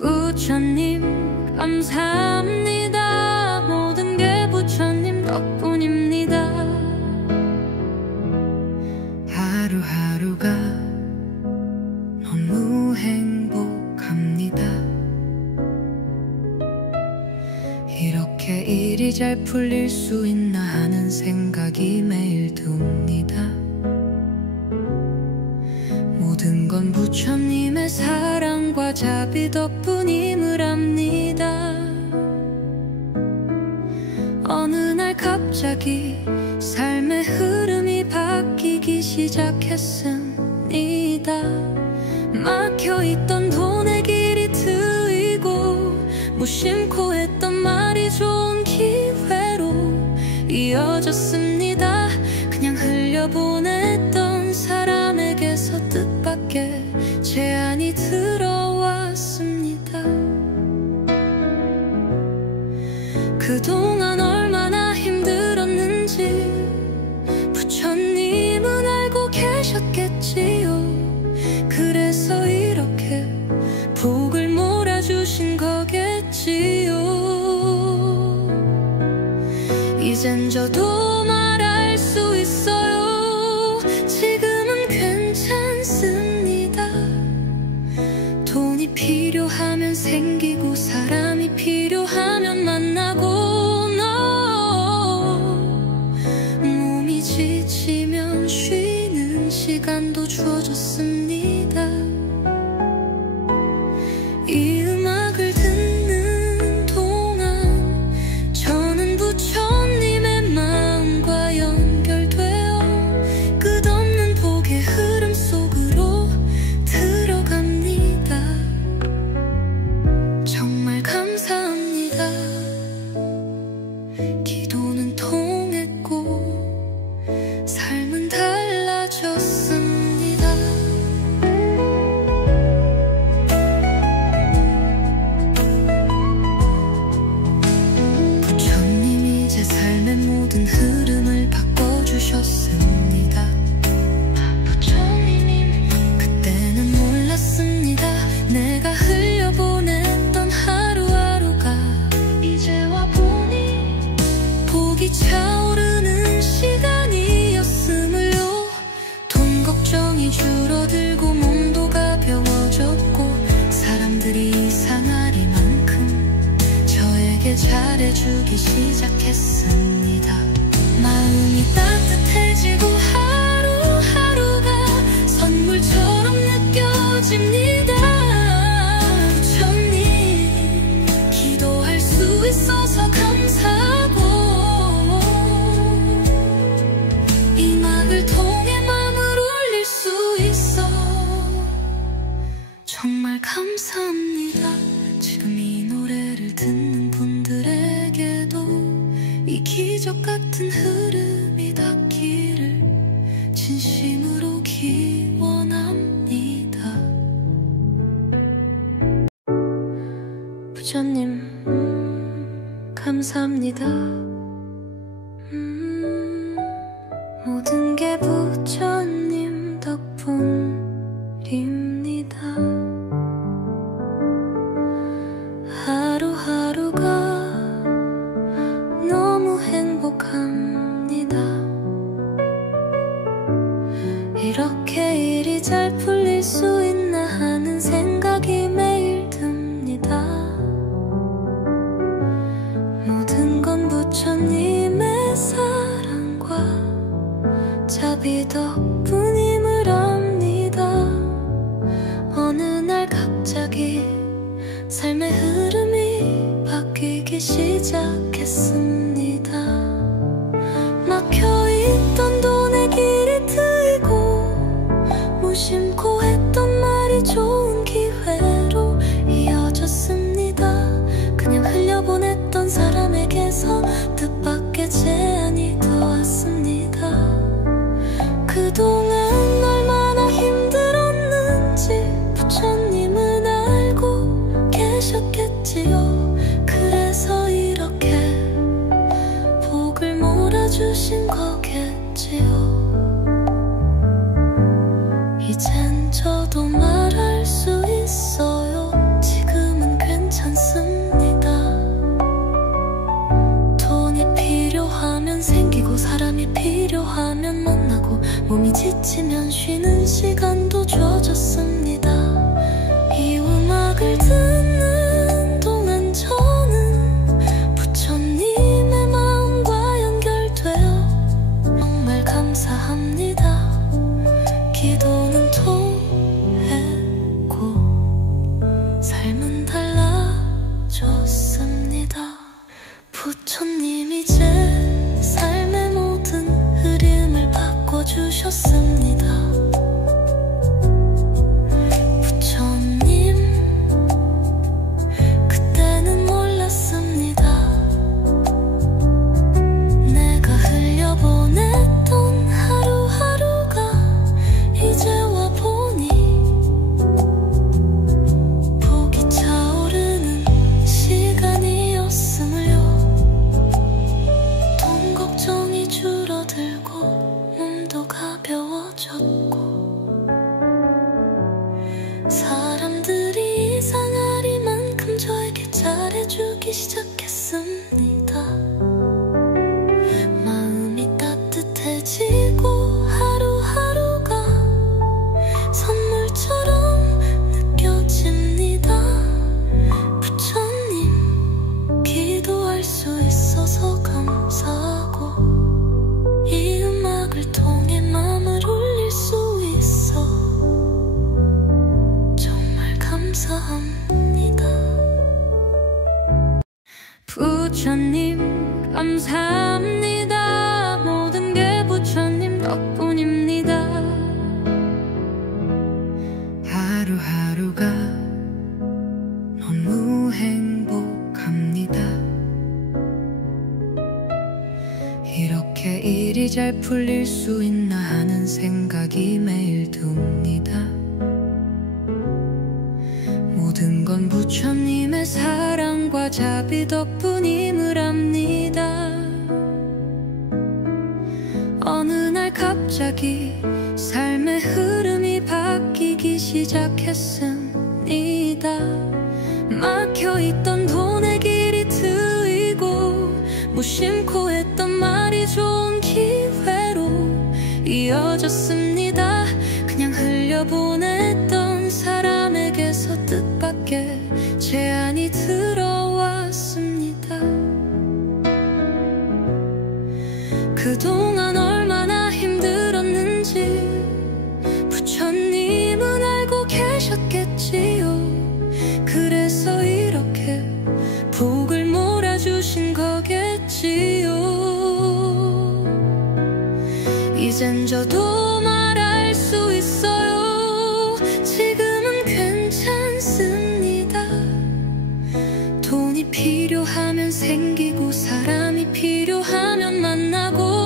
부처님 감사합니다. 모든 게 부처님 덕분입니다. 하루하루가 너무 행복합니다. 이렇게 일이 잘 풀릴 수 있나 하는 생각이 매일 듭니다. 모든 건 부처님의 사랑과 자비 덕분임을 압니다. 어느 날 갑자기 삶의 흐름이 바뀌기 시작했습니다. 막혀있던 돈의 길이 트이고 무심코 했던 말이 좋은 기회로 이어졌습니다. 그냥 흘려보냈던 사람에게서 뜻밖의 제안이 들어왔습니다. 그동안 얼마나 힘들었는지 부처님은 알고 계셨겠지요. 그래서 이렇게 복을 몰아주신 거겠지요. 이젠 저도 말할 수 있어요. 지금은 괜찮습니다. 돈이 필요하면 생기고 사람이 필요하면 만나고 몸이 지치면 쉬는 시간도 주어졌습니다. 이 음악을 듣는 동안 저는 부처님의 마음과 연결되어 끝없는 복의 흐름 속으로 들어갑니다. 정말 감사합니다. 기도는 통했고 삶은 달라졌습니다. 부처님이 제 삶의 모든 흐름을 바꿔주셨습니다. 부처님 그때는 몰랐습니다. 내가 흘려보냈던 하루하루가 이제와 보니 복이 차오르는 시간이었음을요. 돈 걱정이 줄어들고 몸도 가벼워졌고 사람들이 이상하리만큼 저에게 잘해주기 시작했습니다. 마음이 따뜻해지고 하루하루가 선물처럼 느껴집니다. 부처님 기도할 수 있어서 감사하고 이 음악을 통해 마음을 울릴 수 있어 정말 감사합니다. 지금 이 노래를 듣는 분들에게도 이 기적 같은 흐름이 닿기를 진심으로 기원합니다. 부처님 감사합니다. 모든 게 부처님 덕분입니다. 하루하루가 너무 행복합니다. 이렇게 일이 잘 풀릴 수 있나 하는 생각이 매일 듭니다. 모든 건 부처님의 사랑과 자비 덕분임을 압니다. 어느 날 갑자기 삶의 흐름이 바뀌기 시작했습니다. 막혀있던 돈의 길이 트이고 무심코 했던 말이 좋은 기회로 이어졌습니다. 그냥 흘려보냈던 사람에게서 뜻밖의 제안이 들어왔습니다. 그동안 얼마나 힘들었는지 부처님은 알고 몸이 지치면 쉬는 시간도 주어졌습니다. 이 음악을 듣는 동안 저는 부처님의 마음과 연결되어 정말 감사합니다. 기도는 통했고 삶은 달라졌습니다. 부처님이 제 삶의 모든 흐름을 바꿔주셨습니다. 부처님, 그때는 몰랐습니다. 내가 흘려보냈던 하루하루가 이제 와 보니 복이 차오르는 시간이었음을요. 돈 걱정이 줄어들고 몸도 가벼워졌고 사람들이 이상하리만큼 저에게 잘해주기 시작했습니다. 마음이 따뜻해지고 하루하루가 선물처럼 느껴집니다. 부처님, 기도할 수 있어서 감사하고 이 음악을 통해 마음을 올릴 수 있어 정말 감사합니다. 부처님, 감사합니다. 모든 게 부처님 덕분입니다. 하루하루가 너무 행복합니다. 이렇게 일이 잘 풀릴 수 있나 하는 생각이 매일 듭니다. 모든 건 부처님의 사랑과 자비 덕분임을 압니다. 어느 날 갑자기 삶의 흐름이 바뀌기 시작했습니다. 막혀있던 돈의 길이 트이고 무심코 했던 말이 좋은 기회로 이어졌습니다. 그냥 흘려보냈던 사람에게서 뜻밖의 제안이 들어왔습니다. 그동안 얼마나 힘들었는지 부처님은 알고 계셨겠지요. 그래서 이렇게 복을 몰아주신 거겠지요. 이젠 저도 말할 수 있어요. 지금은 괜찮습니다. 돈이 필요하면 생기고 사람이 필요하면 만나고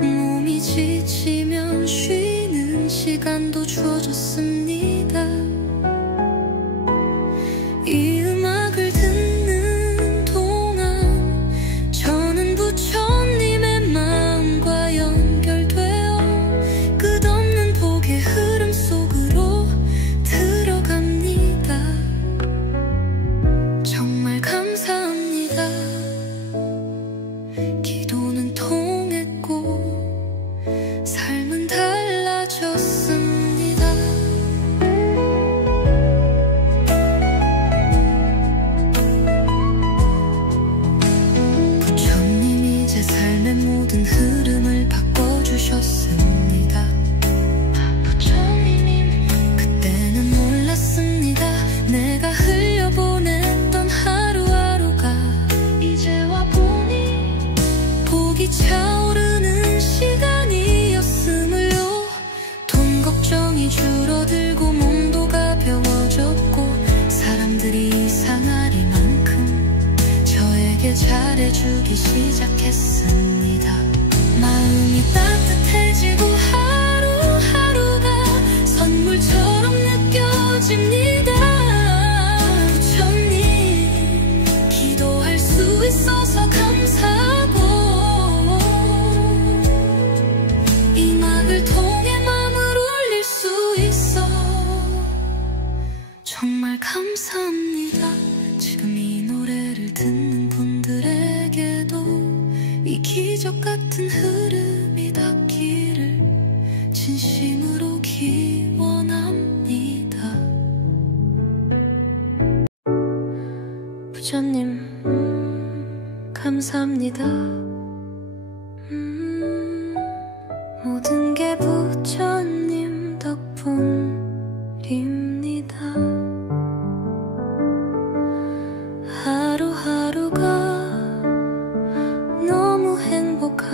몸이 지치면 쉬는 시간도 주어졌습니다. 이 음악을 듣는 동안 저는 부처님의 마음과 연결되어 끝없는 복의 흐름 속으로 들어갑니다. 정말 감사합니다. 기도는 통했고 삶은 달라졌습니다. 부처님이 제 삶의 모든 흐름을 바꿔주셨습니다. 부처님, 그때는 몰랐습니다. 내가 흘려보냈던 하루하루가 이제 와 보니 복이 차오르는 시간이었음을요. 돈 걱정이 줄어들고 몸도 가벼워졌고 사람들이 이상하리만큼 저에게 잘해주기 시작했습니다. 마음이 따뜻해지고 하루하루가 선물처럼 느껴집니다. 부처님, 기도할 수 있어서 감사하고 이 음악을 통해 마음을 올릴 수 있어 정말 감사합니다. 지금 이 노래를 듣는 분들에게도 이 기적 같은 흐름이 닿기를 진심으로 기원합니다. 부처님 감사합니다. 모든 게 부처님 덕분입니다. 하루하루가 너무 행복합니다.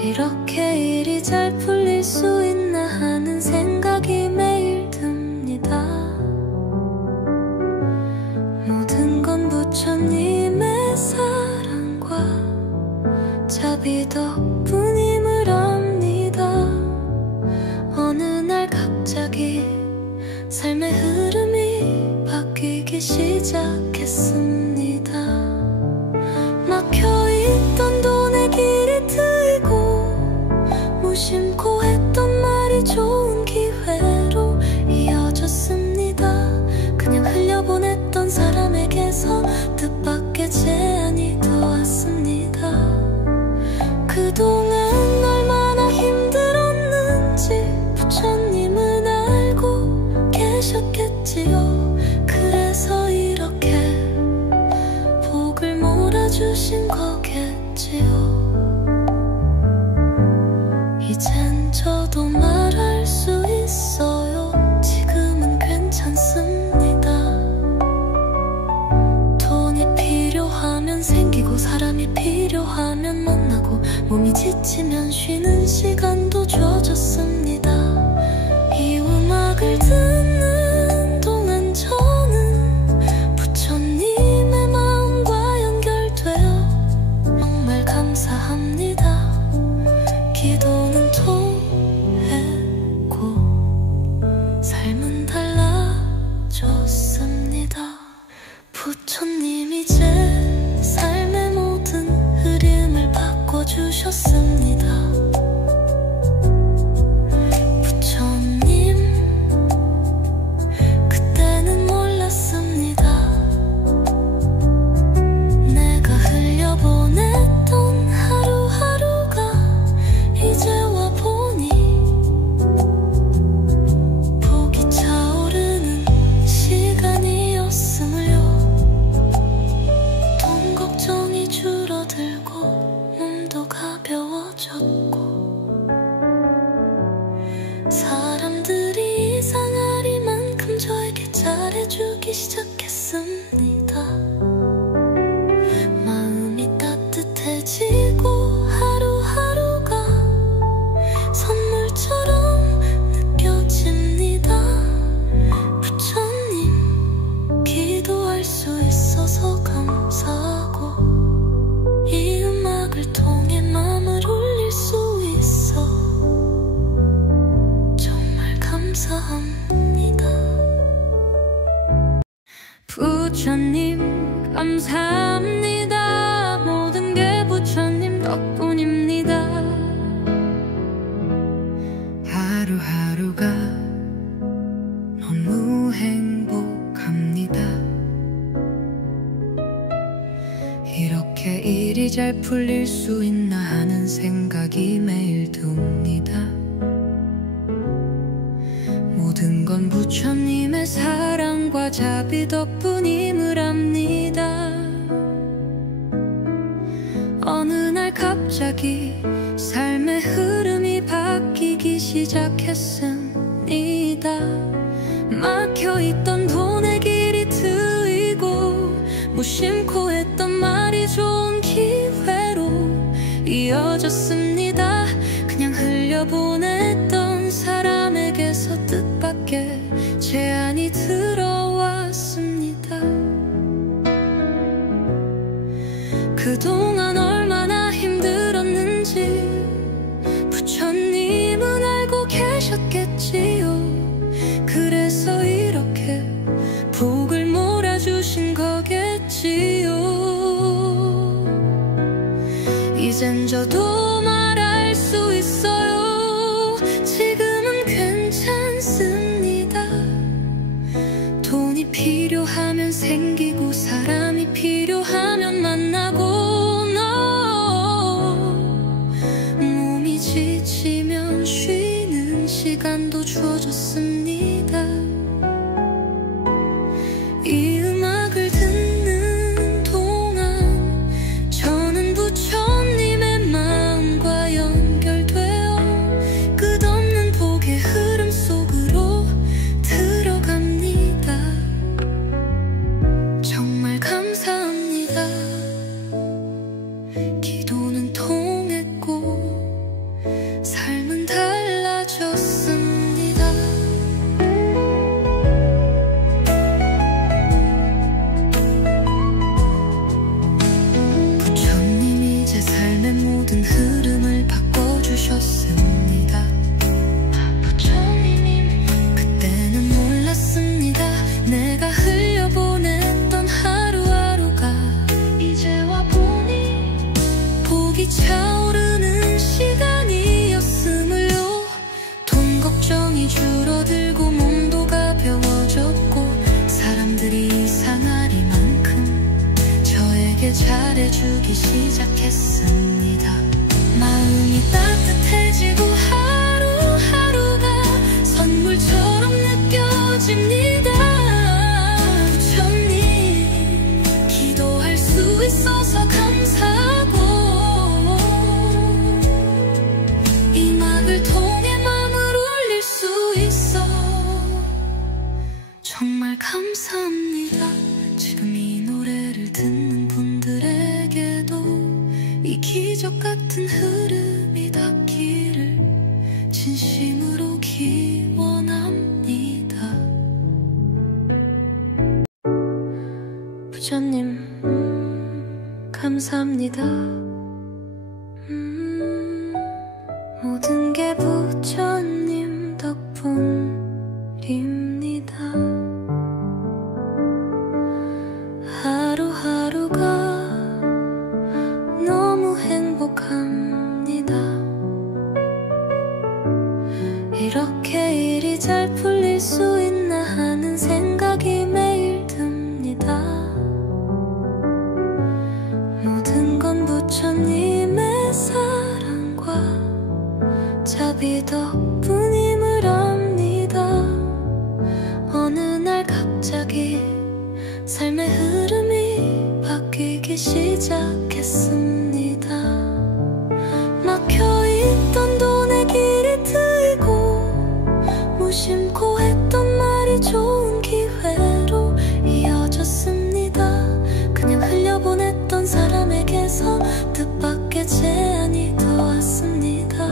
이렇게 일이 잘 풀릴 수 있나 하는 생각이 매일 듭니다. 모든 건 부처님의 사랑과 자비 덕분임을 압니다. 어느 날 갑자기 삶의 흐름이 바뀌기 시작했습니다. 막혀있던 돈의 길이 트이고 무심코 했던 말이 좋은 기회로 이어졌습니다. 그냥 흘려보냈던 사람에게서 뜻밖의 제안이 더 왔습니다. 그동안 얼마나 힘들었는지 부처님은 알고 계셨겠지요. 그래서 이렇게 복을 몰아주신 거겠지요. 이젠 저도 말할 수 있어요. 지금은 괜찮습니다. 돈이 필요하면 생기고 사람이 필요하면 만나고 몸이 지치면 쉬는 시간도 주어졌습니다. 이 음악을 듣는 동안 저는 부처님의 마음과 연결되어 정말 감사합니다. 기도는 통했고 삶은 달라졌습니다. 부처님 이제 삶의 모든 흐름을 바꿔주셨습니다. 부처님 그때는 몰랐습니다. 내가 흘려보냈던 하루하루가 이제 와보니 복이 차오르는 시간이었음을요. 돈 걱정이 줄어들고 몸도 가벼워졌고 사람들이 이상하리만큼 저에게 잘해주기 시작했습니다. 마음이 따뜻해지고 하루하루가 선물처럼 느껴집니다. 부처님 기도할 수 있어서 감사하고 이 음악을 통해 마음을 올릴 수 있어 정말 감사합니다. 부처님 감사합니다. 모든 게 부처님 덕분입니다. 하루하루가 너무 행복합니다. 이렇게 일이 잘 풀릴 수 있나 하는 생각이 매일 듭니다. 모든 건 부처님의 사랑과 자비 덕분임을 압니다. 어느 날 갑자기 삶의 흐름이 바뀌기 시작했습니다. 막혀있던 돈의 길이 트이고 무심코 했던 말이 좋은 기회로 이어졌습니다. 그냥 흘려보냈던 사람에게서 뜻밖의 제안이 들어왔습니다. 그동안 얼마나 힘들었는지 부처님은 알고 계셨겠지요. 그래서 이렇게 복을 몰아주신 거겠지요. 이젠 저도 시간도 주어졌습니다. 이 음악을 듣는 동안 저는 부처님의 마음과 연결되어 끝없는 복의 흐름 속으로 들어갑니다. 정말 감사합니다. 기도는 통했고 삶은 달라졌습니다. 부처님이 제 삶의 모든 흐름을 바꿔주셨습니다. 부처님이 그때는 몰랐습니다. 내가 흘려보냈던 하루하루가 이제와 보니 복이 차오르는 시간이었으므로 돈 걱정이 줄어들고 몸도 가벼워졌고 사람들이 이상하리만큼 저에게 잘해주기 시작했습니다. 마음이 따뜻해지고 하루하루가 선물처럼 느껴집니다. 부처님 기도할 수 있어서 감사하고 이 음악을 통해 마음을 울릴 수 있어 정말 감사합니다. 지금 이 노래를 듣는 분들에게도 이 기적 같은 흐름이 닿기를 진심으로 기원합니다. 부처님 감사합니다. 모든 게 부처님 덕분입니다. 하루하루가 너무 행복합니다. 이렇게 일이 잘 풀릴 수 있나 하는 생각이 매일 듭니다. 모든 건 부처님의 사랑과 자비 덕분임을 압니다. 어느 날 갑자기 삶의 흐름이 바뀌기 시작했습니다. 막혀있던 돈의 길이 트이고 무심코 했던 말이 좋은 기회로 이어졌습니다. 그냥 흘려보냈던 사람에게서 뜻밖의 제안이 더 왔습니다.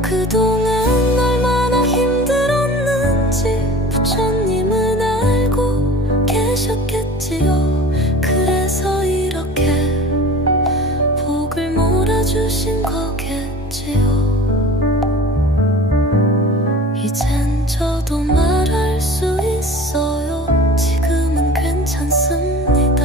그동안 얼마나 힘들었는지 부처님은 알고 계셨겠지요. 그래서 이렇게 복을 몰아주신 거겠지요. 이젠 저도 말할 수 있어요. 지금은 괜찮습니다.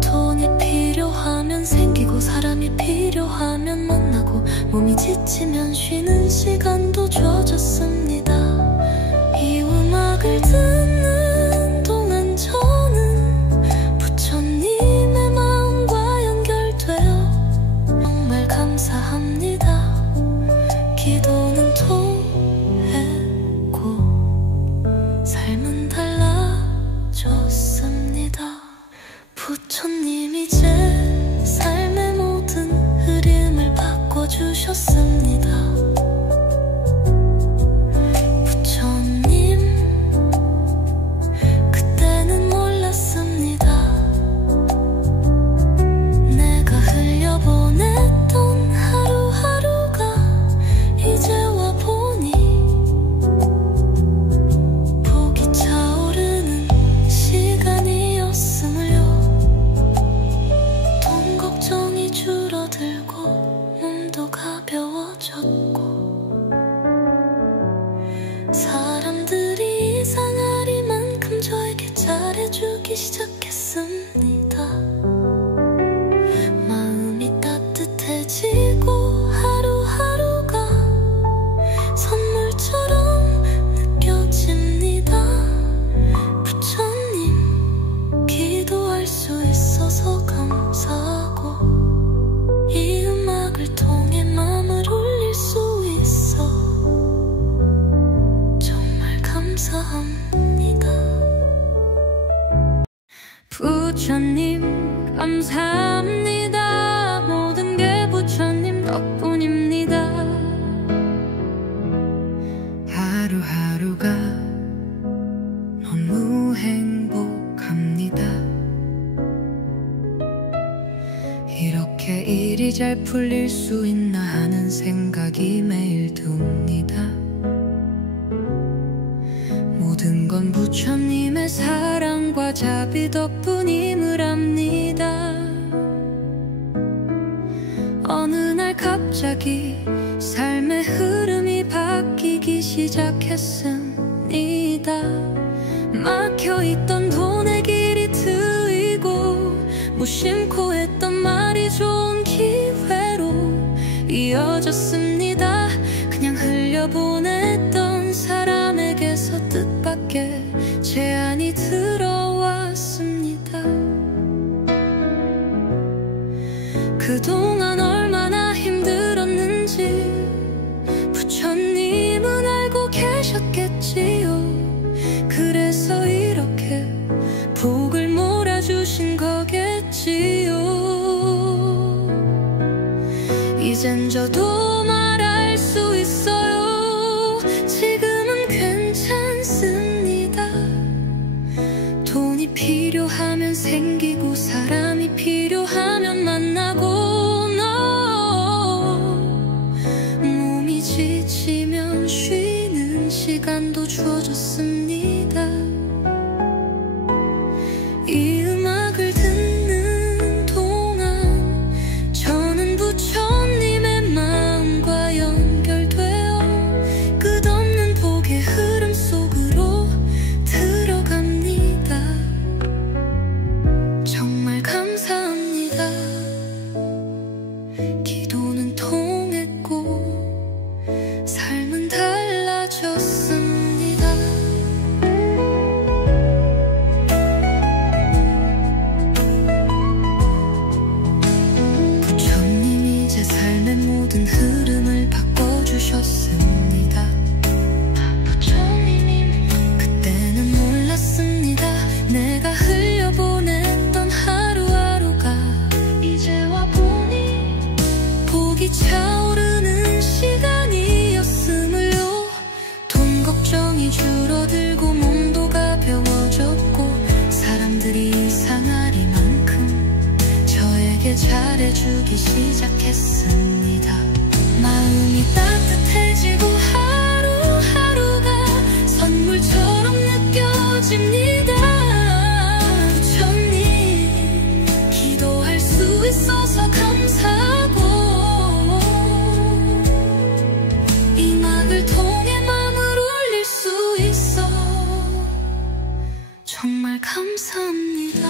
돈이 필요하면 생기고 사람이 필요하면 만나고 몸이 지치면 쉬는 시간도 주어졌습니다. 이 음악을 듣는 동안 저는 부처님의 마음과 연결되어 정말 감사합니다. 기도는 통했고 삶은 달라졌습니다. 부처님이 제 삶의 모든 흐름을 바꿔주셨습니다. 부처님 그때는 몰랐습니다. 내가 흘려보냈던 하루하루가 이제와 보니 복이 차오르는 시간이었으므로 돈 걱정이 줄어들고 몸도 가벼워졌다. 감사합니다. 모든 게 부처님 덕분입니다. 하루하루가 너무 행복합니다. 이렇게 일이 잘 풀릴 수 있나 하는 생각이 매일 듭니다. 모든 건 부처님의 사랑과 자비 덕분임을 압니다. 어느 날 갑자기 삶의 흐름이 바뀌기 시작했습니다. 막혀있던 돈의 길이 트이고 무심코 했던 말이 좋은 기회로 이어졌습니다. 그냥 흘려보냈던 사람에게서 뜻밖의 제안이 들어왔습니다. 그동안 얼마나 힘들었는지 부처님은 알고 계셨겠지요. 그래서 이렇게 복을 몰아주신 거겠지요. 이젠 저도 말할 수 있어요. 지금은 괜찮습니다. 돈이 필요하면 생기고 사람이 필요하면 만나고 몸이 지치면 쉬는 시간도 주어졌습니다. 이 음악을 듣는 동안 저는 부처님의 마음과 연결되어 끝없는 복의 흐름 속으로 들어갑니다. 정말 감사합니다. 기도는 통했고 삶은 달라졌습니다. 부처님이 제 삶의 모든 흐름을 바꿔주셨습니다. 부처님이 그때는 몰랐습니다. 내가 흘려보냈던 하루하루가 이제와 보니 복이 차오르는 시간이었음을요. 돈 걱정이 줄어들고 몸도 가벼워졌고 사람들이 이상하리만큼 저에게 잘해주기 시작했습니다. 마음이 따뜻해지고 하루하루가 선물처럼 느껴집니다. 부처님 기도할 수 있어서 감사하고 이 음악을 통해 마음을 울릴 수 있어 정말 감사합니다.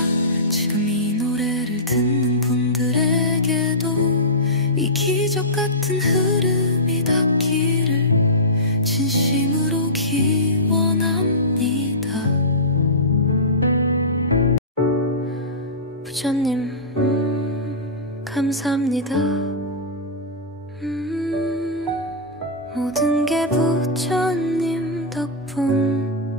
지금 이 노래를 듣는 분들에게도 이 기적 같은 흐름이 닿기를 진심으로 기원합니다. 부처님 감사합니다. 모든 게 부처님 덕분입니다.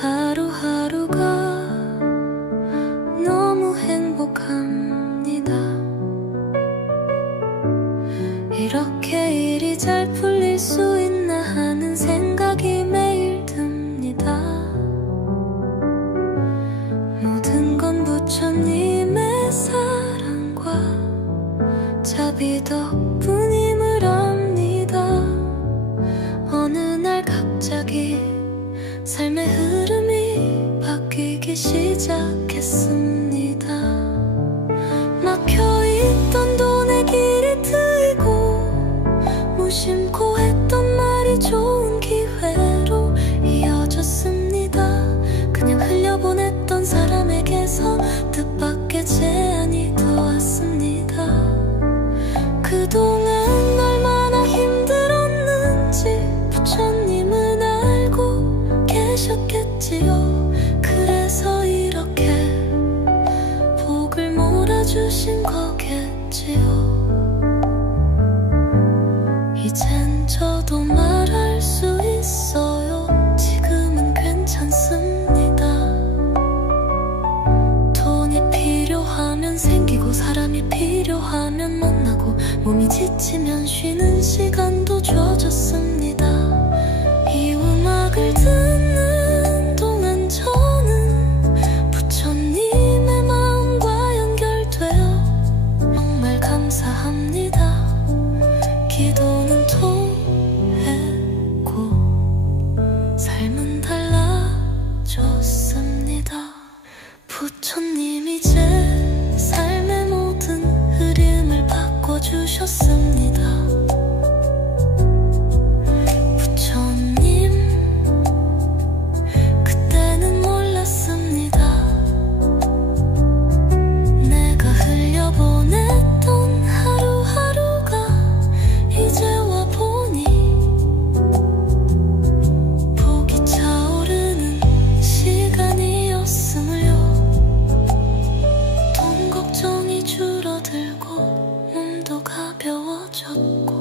하루하루가 너무 행복합니다. 이렇게 일이 잘 풀릴 수 있나 하는 생각이 매일 듭니다. 모든 건 부처님의 사랑과 자비 덕분임을 압니다. 어느 날 갑자기 삶의 흐름이 바뀌기 시작했습니다. 막혀있던 돈의 길이 트이고 무심코 했던 말이 좋은 기회로 이어졌습니다. 그냥 흘려보냈던 사람에게서 뜻밖의 제안이 더 왔습니다. 그동안 얼마나 힘들었는지 부처님은 알고 계셨겠지요. 그래서 이렇게 복을 몰아주신 거겠지요. 이젠 저도 말할 수 있어요. 지금은 괜찮습니다. 몸이 지치면 쉬는 시간도 주어졌습니다. 이 음악을 듣는 동안 저는 부처님의 마음과 연결되어 정말 감사합니다. 기도는 통했고 삶은 달라졌습니다. 부처님이 제 삶의 모든 흐름을 바꿔주셨습니다. 부처님, 그때는 몰랐습니다. 내가 흘려보냈던 하루하루가 이제 와 보니 복이 차오르는 시간이었음을요. 돈 걱정이 줄어들고 몸도 가벼워졌고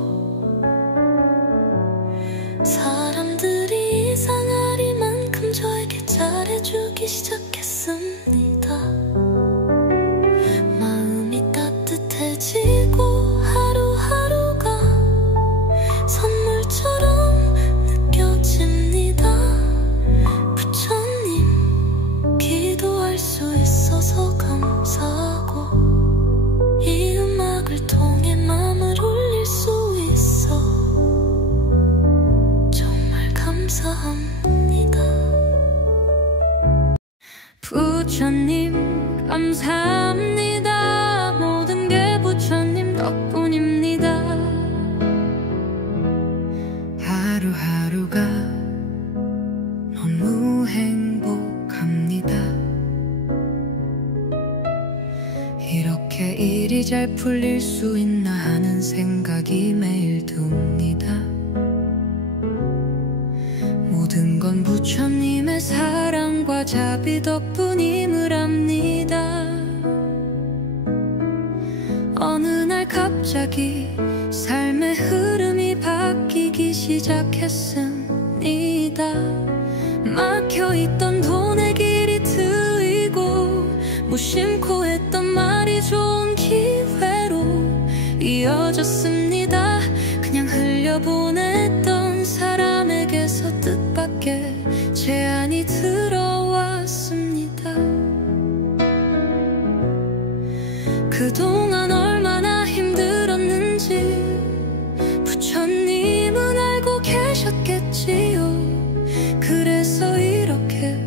사람들이 이상하리만큼 저에게 잘해주기 시작했습니다. 마음이 따뜻해지고 하루하루가 선물처럼 느껴집니다. 부처님, 기도할 수 있어서 감사하고 이 음악을 통해 마음을 올릴 수 있어 정말 감사합니다. 부처님 감사합니다. 모든 게 부처님 덕분입니다. 하루하루가 너무 행복합니다. 이렇게 일이 잘 풀릴 수 있나 하는 생각이 매일 듭니다. 모든 건 부처님의 사랑과 자비 덕분임을 압니다. 어느 날 갑자기 삶의 흐름이 바뀌기 시작했습니다. 막혀있던 돈의 길이 트이고 무심코 했던 말이 좋은 기회로 이어졌습니다. 그냥 흘려보냈던 사람에게서 뜻밖의 제안이 들어왔습니다. 그동안 얼마나 힘들었는지 부처님은 알고 계셨겠지요. 그래서 이렇게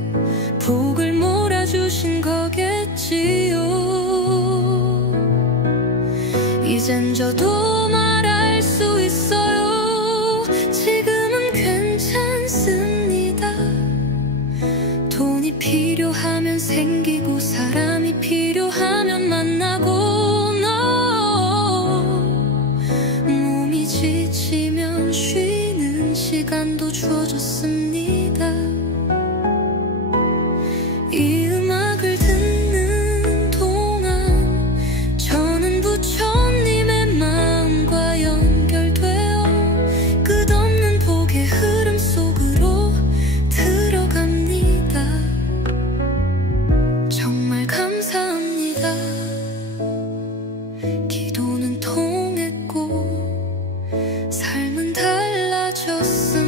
복을 몰아주신 거겠지요. 이젠 저도 말할 수 있어요. 지금은 괜찮습니다. 돈이 필요하면 생기고 사람이 필요하면 만나고 몸이 지치면 쉬는 시간도 주어졌습니다. 이 음악을 듣는 동안 저는 부처님의 마음과 연결되어 끝없는 복의 흐름 속으로 들어갑니다. 정말 감사합니다. 기도는 통했고 삶은 달라졌습니다.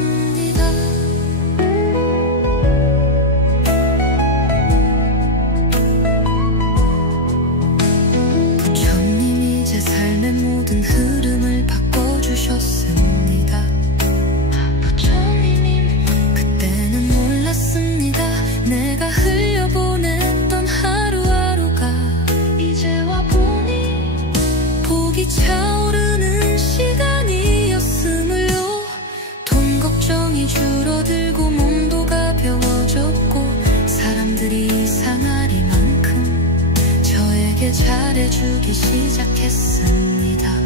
부처님이 제 삶의 모든 흐름을 바꿔주셨습니다. 부처님, 그때는 몰랐습니다. 내가 흘려보냈던 하루하루가 이제 와 보니 복이 차오르는 시간이었음을요. 돈 걱정이 줄어들고 몸도 가벼워졌고 사람들이 이상하리만큼 저에게 잘해주기 시작했습니다.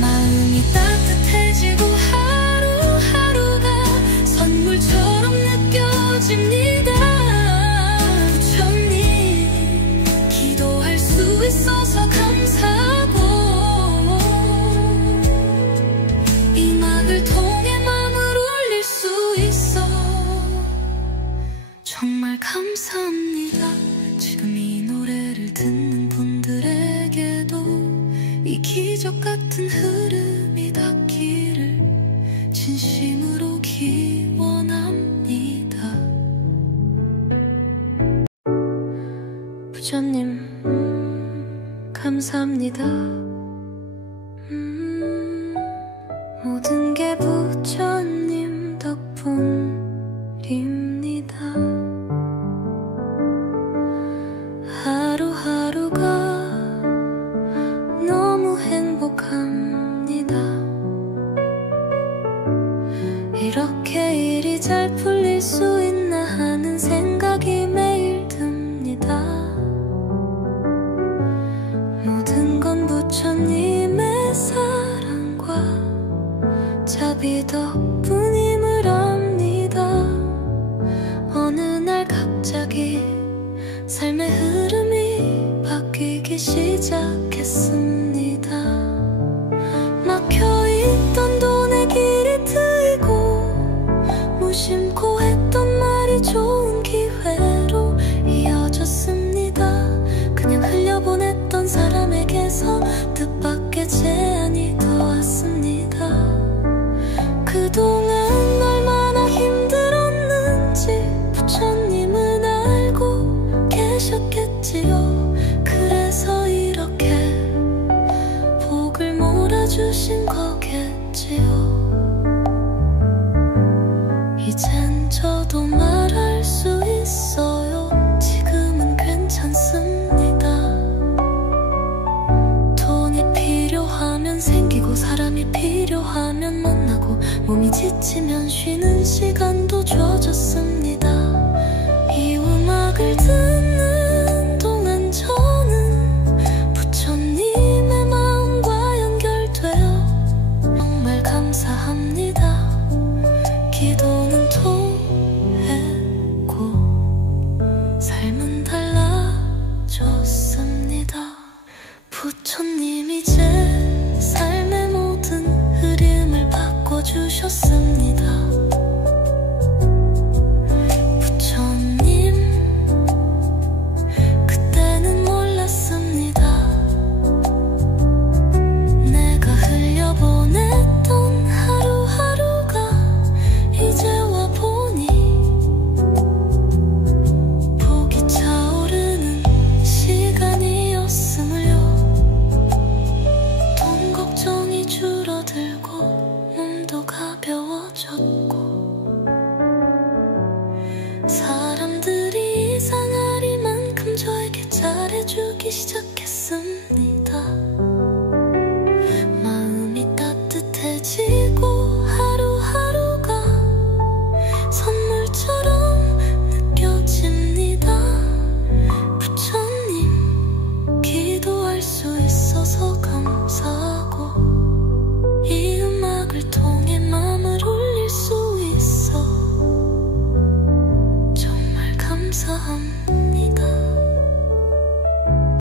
마음이 따뜻해지고 하루하루가 선물처럼 느껴집니다. 부처님, 기도할 수 있어서 감사하고 이 음악을 통해 마음을 올릴 수 있어 정말 감사합니다. 지금 이 노래를 듣는 분들에게도 이 기적 같은 흐름이 닿기를 진심으로 기원합니다. 부처님 감사합니다. 모든 게 부처님 덕분입니다. 하루하루가 너무 행복합니다. 이렇게 일이 잘 풀릴 수 있나 하는 생각이 매일 듭니다. 모든 건 부처님의 사랑과 자비 덕분임을 압니다. 어느 날 갑자기 삶의 흐름이 바뀌기 시작했습니다. 막혀있던 돈의 길이 트이고 무심코 했던 말이 좋은 기회로 이어졌습니다. 그냥 흘려보냈던 사람에게서 뜻밖의 제안이 더 왔습니다. 그동안 얼마나 힘들었는지 부처님은 알고 계셨겠지요. 그래서 이렇게 복을 몰아주신 거겠지요. 이젠 저도 말할 수 있어요. 지금은 괜찮습니다. 돈이 필요하면 생기고 사람이 필요하면 만나고 몸이 지치면 쉬는 시간도 주어졌습니다. 이 음악을 듣는 동안 저는 부처님의 마음과 연결되어 정말 감사합니다. 기도는 통했고 삶은 달라졌습니다. 부처님이 제 삶의 모든 흐름을 바꿔주셨습니다. 부처님 그때는 몰랐습니다. 내가 흘려보냈던 하루하루가 이제 와보니 복이 차오르는 시간이었음을요. 돈 걱정이 줄어들고 몸도 가벼워졌고 사람들이 이상하리만큼 저에게 잘해주기 시작했습니다. 마음이 따뜻해지고 하루하루가 선물처럼 느껴집니다. 부처님 기도할 수 있어서 감사합니다.